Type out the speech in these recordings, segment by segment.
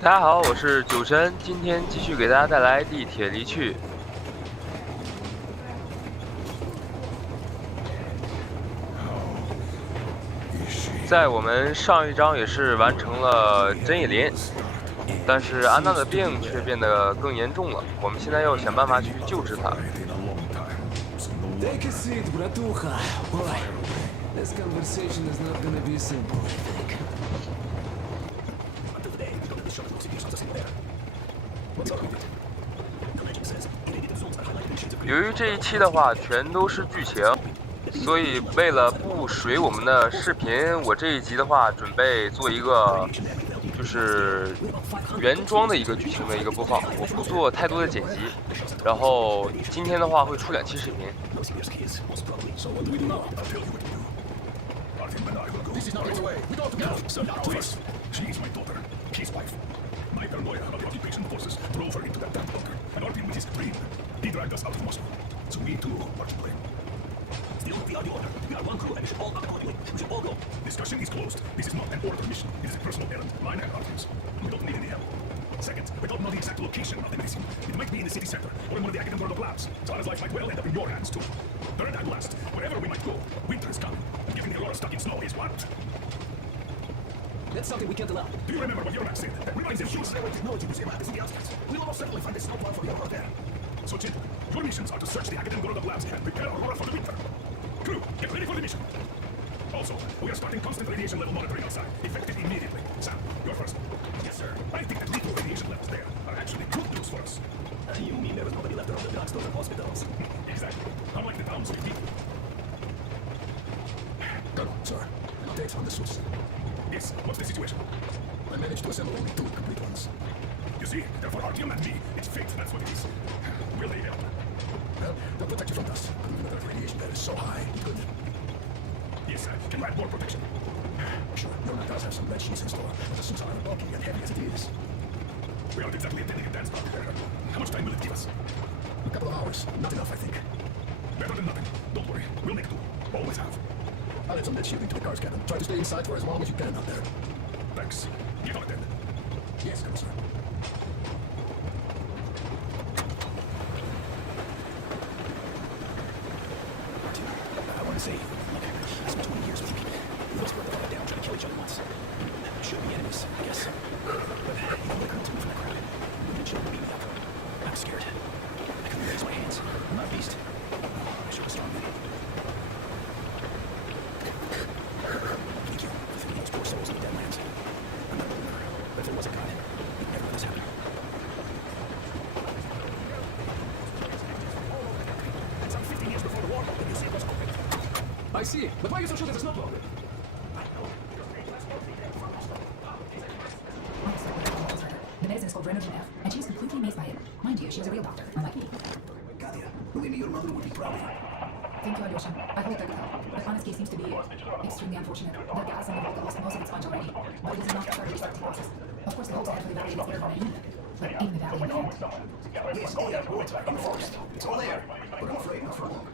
大家好，我是九神，今天继续给大家带来《地铁离去》。在我们上一章也是完成了针叶林，但是安娜的病却变得更严重了。我们现在要想办法去救治她。Take a seat, bratuха. Boy, this conversation is not gonna be simple, I think. 由于这一期的话全都是剧情，所以为了不水我们的视频，我这一集的话准备做一个就是原装的一个剧情的一个播放，我不做太多的剪辑。然后今天的话会出2期视频。Discussion is closed. This is not an order mission. It is a personal errand. Mine and Artyom's. We don't need any help. Second, we don't know the exact location of the medicine. It might be in the city center or in one of the academic labs. Zara's life might well end up in your hands too. Third and last, wherever we might go, winter is coming. And getting Aurora stuck in snow is what? That's something we can't allow. Do you remember what your man said? That we might have huge railway technology museum is in the outskirts. We'll almost certainly find a snow plow for the Aurora there. So, gentlemen, your missions are to search the academic labs and prepare Aurora for the winter. Crew, get ready for the mission. Also, we are starting constant radiation level monitoring outside. Effective immediately. Sam, you're first. Yes, sir. I think that little radiation levels there are actually good news for us. You mean there was nobody left around the docks, those are hospitals? Exactly. Unlike the towns with people. Colonel, sir. An update on the suits. Yes, what's the situation? I managed to assemble only 2 complete ones. You see, therefore Artyom and me, it's fate, that's what it is. Will they help? Well, they'll protect you from dust. But even the Earth radiation there is so high, it could... Yes, sir. Can you add more protection? Sure. Yona does have some lead sheets in store, but the suits are bulky and heavy as it is. We aren't exactly attending a dance party there. How much time will it give us? A couple of hours. Not enough, I think. Better than nothing. Don't worry. We'll make do. Always have. I'll add some lead shielding to the car's cabin. Try to stay inside for as long as you can out there. Thanks. Get on it then. Yes, Colonel, sir. I want to say... I spent 20 years with you. We always worked the down trying to kill each other once. Should be enemies, I guess. But even the current from the crowd. The children beat me up. I'm scared. I couldn't raise my hands. I'm not a beast. I should have strong men. Thank you for thinking those poor souls in the Deadlands. I'm not a believer, but if there was a God, he'd never let this happen. That's some 15 years before the war. The museum was open. I see. But why are you so sure there's a snowplow? The medicine is called Drenogen F, and she's completely amazed by it. Mind you, she was a real doctor, unlike me. Katya, believe me, your mother would be proud of her. Thank you, Alyosha. I hope that will help. But honest case seems to be extremely unfortunate. The gas in the vault lost most of its punch already, but it is enough to start a restructuring process. Of course, the hopes ahead for the valley is air from any unit, but even the valley can't. Yes, air, wood, in the forest. It's all there. But I'm afraid not for long.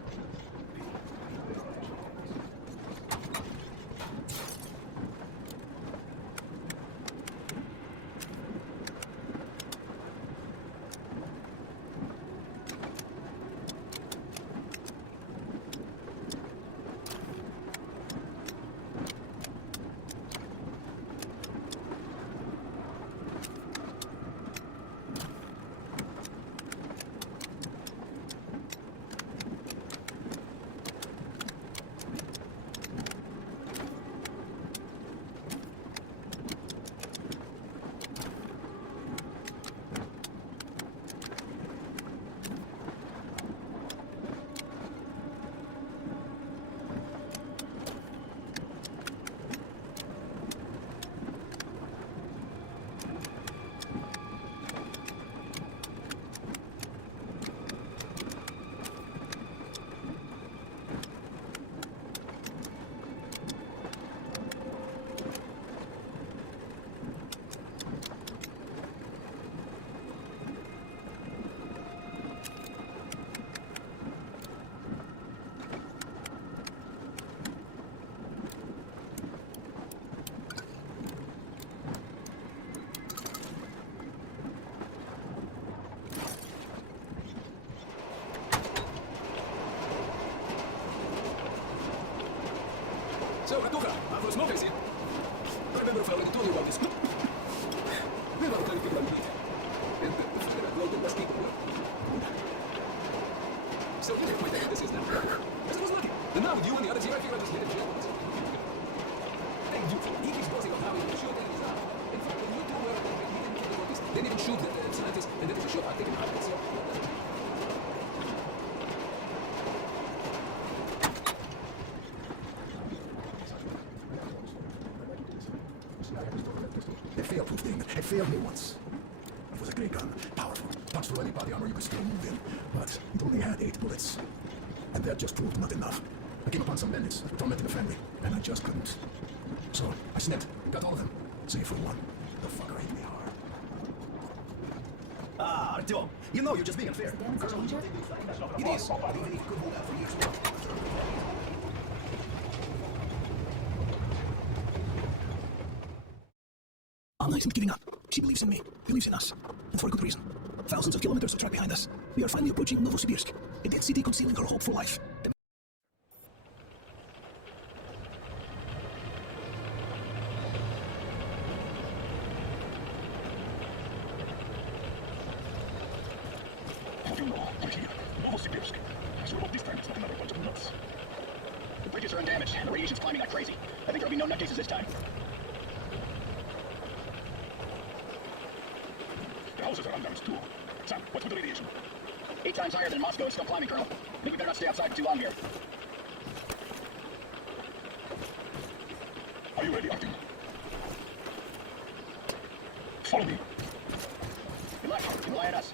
They didn't even shoot the scientists, and then they shoot. I think it happens. A fail-proof thing. It failed me once. It was a great gun, powerful, punch through any body armor you could still move in, but it only had 8 bullets. And that just proved not enough. I came upon some bandits who tormented the family, and I just couldn't. So I snipped, got all of them, save for one. The fucker hit me hard. Ah, Artyom, you know you're just being unfair. Damn, it's a changer. It is, but even if you could hold out for years. Anna isn't giving up. She believes in me, believes in us, and for a good reason. Thousands of kilometers of track behind us. We are finally approaching Novosibirsk, a dead city concealing her hope for life. You know, we're here. Novosibirsk. I swear about this time it's not another bunch of nuts. The bridges are undamaged, and the radiation's climbing like crazy. I think there'll be no nutcases this time. The houses are undamaged too. Sam, what's with the radiation? 8 times higher than Moscow. It's still climbing, Colonel. I think we better not stay outside for too long here. Are you ready, Artyom? Follow me. Rely on us.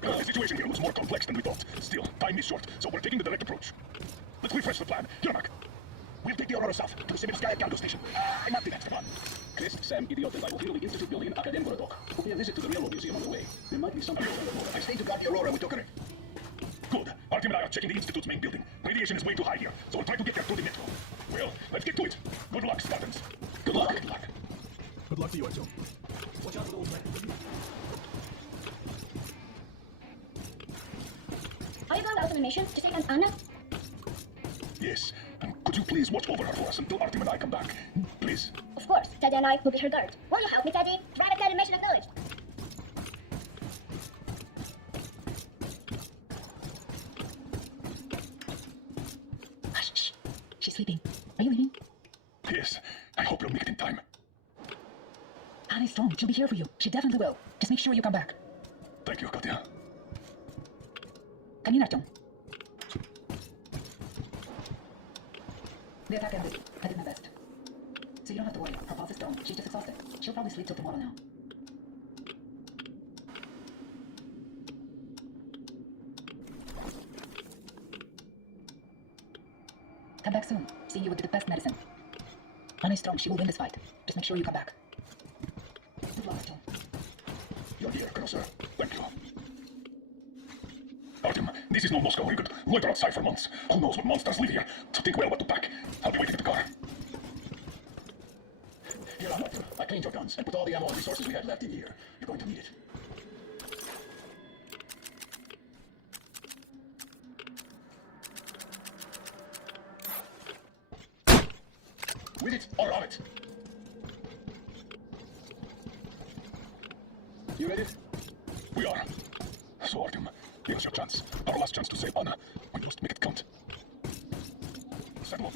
The situation here looks more complex than we thought. Still, time is short, so we're taking the direct approach. Let's refresh the plan. Yermak, we'll take the Aurora south to the Sibirsky cargo station. I'm not the next plan. Chris, Sam, Idiot, and I will heal the Institute building in Akademgorodok. We'll pay a visit to the Railroad Museum on the way. There might be something on the Aurora. I stayed to guard the Aurora. We took her. Good. Artyom and I are checking the Institute's main building. Radiation is way too high here, so we'll try to get there through the metro. Well, let's get to it. Good luck, Spartans. Good luck. Good luck. Good luck to you, Artyom. Watch out for the old man. Are you going out on a mission to take on Anna? Yes. And could you please watch over her for us until Artyom and I come back? Please. Of course, Daddy and I will be her guard. Will you help me, Daddy? Private Daddy mission acknowledged. Hush, shh. She's sleeping. Are you leaving? Yes. I hope you'll make it in time. Anna's strong. She'll be here for you. She definitely will. Just make sure you come back. Thank you, Katya. Come in, Artyom. The attack ended. I did my best. So you don't have to worry. Her pulse is down. She's just exhausted. She'll probably sleep till tomorrow now. Come back soon. Seeing you will be the best medicine. Anna is strong. She will win this fight. Just make sure you come back. Good luck, Artyom. You're here, Colonel, sir. Thank you. Artyom, this is no Moscow where you could loiter outside for months. Who knows what monsters live here? So think well what to pack. I'll be waiting at the car. Here, Artyom. I cleaned your guns and put all the ammo and resources we had left in here. You're going to need it. With it or on it? You ready? We are. So, Artyom, give us your chance. Our last chance to save Anna. We must make it count. Saddle up.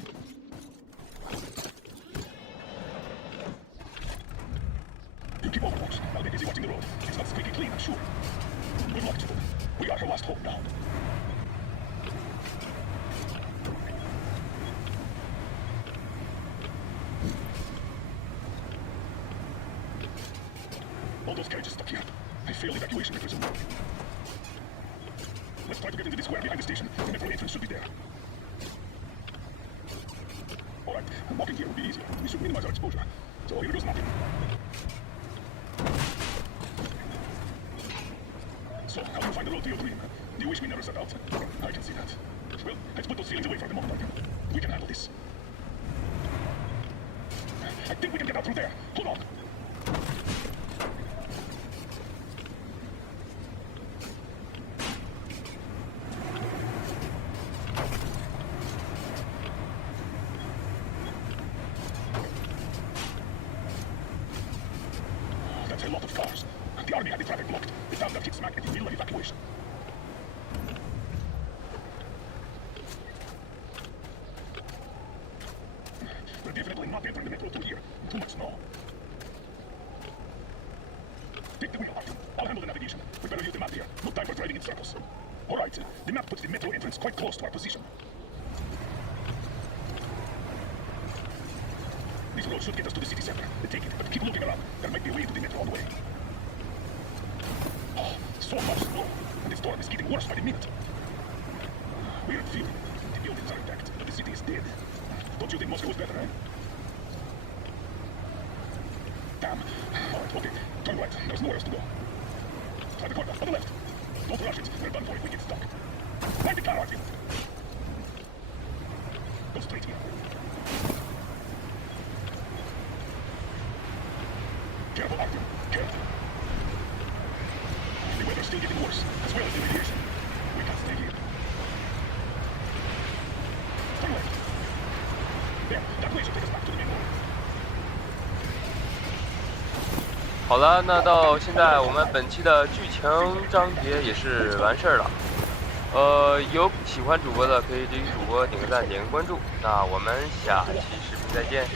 You keep overwatch. I'll be busy watching the road. It's not squeaky clean, I'm sure. Good luck, children. We are her last hope now. All those carriages stuck here. I failed evacuation, I presume. Let's try to get into the square behind the station. The metro entrance should be there. Alright, walking here will be easier. We should minimize our exposure. So all you do is nothing. So, how do you find the road to your dream? Do you wish we never set out? I can see that. Well, let's put those ceilings away for the moment, Artyom. We can handle this. I think we can get out through there. Hold on. That's a lot of cars. The army had the traffic blocked. The town got hit smack at the middle of evacuation. Definitely not entering the metro through here. Too much snow. Take the wheel, Arthur. I'll handle the navigation. We better use the map here. No time for driving in circles. All right. The map puts the metro entrance quite close to our position. This road should get us to the city center. Take it, but keep looking around. There might be a way to the metro on the way. Oh, so much snow. And the storm is getting worse by the minute. Weird feeling. The buildings are intact, but the city is dead. Don't you think Moscow is better, eh? Damn. All right, okay. Turn right. There's nowhere else to go. Try the corner, on the left. Don't rush it. We're done for if we get stuck. Find the car, Artie. Go straight here. Careful, Artie. Careful. The weather's still getting worse, as well as the radiation. We can't stay here. Turn left. There, that way should take us back to the main road. 好了，那到现在我们本期的剧情章节也是完事儿了。有喜欢主播的可以给主播点个赞、点个关注。那我们下期视频再见。